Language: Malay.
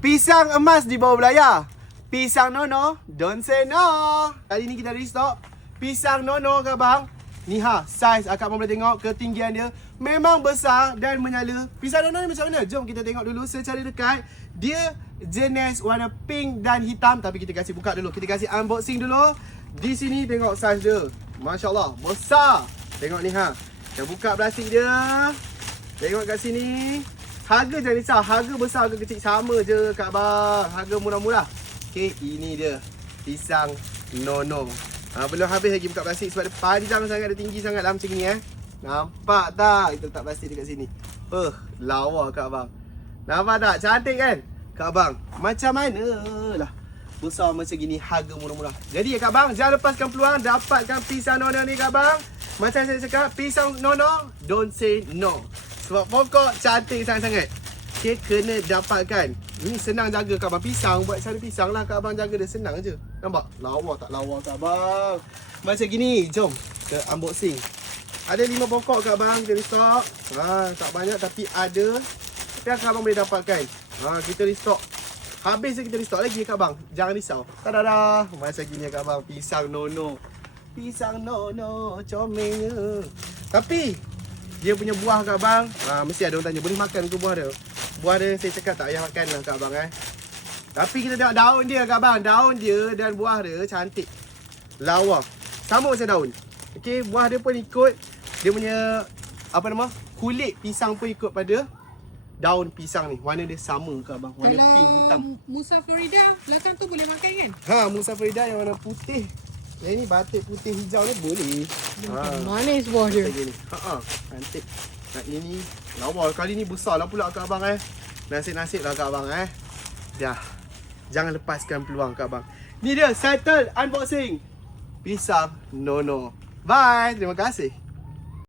Pisang emas di bawah belayar. Pisang nono, don't say no. Kali ni kita restock pisang nono ke bang. Ni saiz akak boleh tengok ketinggian dia memang besar dan menyala. Pisang nono ni macam mana? Jom kita tengok dulu secara dekat. Dia jenis warna pink dan hitam, tapi kita kasih buka dulu. Kita kasih unboxing dulu. Di sini tengok saiz dia. Masya-Allah, besar. Tengok ni Kita buka plastik dia. Tengok kat sini. Harga jangan risau, harga besar harga kecil sama je kat bang. Harga murah-murah. Okey, ini dia pisang nono. Belum habis lagi buka plastik sebab dia panjang sangat, dia tinggi sangat lah macam ni Nampak tak? Kita letak plastik dekat sini. Lawa kat bang. Nampak tak? Cantik kan? Kak bang, macam mana lah besar macam gini, harga murah-murah. Jadi kak bang, jangan lepaskan peluang dapatkan pisang nono ni kak bang. Macam saya cakap, pisang nono, don't say no. Sebab pokok cantik sangat-sangat. Okay, kena dapatkan. Ini senang jaga kak bang. Pisang, buat cara pisang lah kak bang, jaga dia senang je. Nampak? Lawa tak lawa kak bang. Macam gini, jom ke unboxing. Ada 5 pokok kak bang, kita restock. Tak banyak tapi ada. Tapi kak bang boleh dapatkan. Kita restock. Habis je kita restock lagi kak bang. Jangan risau. Tada-dah. Macam gini kak bang, pisang nono. Pisang nono, comelnya. Tapi dia punya buah kak bang, mesti ada orang tanya, boleh makan ke buah dia? Buah dia saya cakap tak payah makan lah kak bang Tapi kita tengok daun dia kak bang. Daun dia dan buah dia cantik. Lawa. Sama macam daun. Okey, buah dia pun ikut. Dia punya kulit pisang pun ikut pada daun pisang ni. Warna dia sama kak bang. Warna kalau pink hitam. Musa Farida belakang tu boleh makan kan? Musa Farida yang warna putih. Yang ni batik putih hijau ni boleh. Manis buah dia. Macam gini. Cantik. Nah, ini lawa. Kali ni besar lah pula kak abang Nasib-nasib lah kak abang Dah. Jangan lepaskan peluang kak abang. Ni dia settle unboxing pisang nono. Bye. Terima kasih.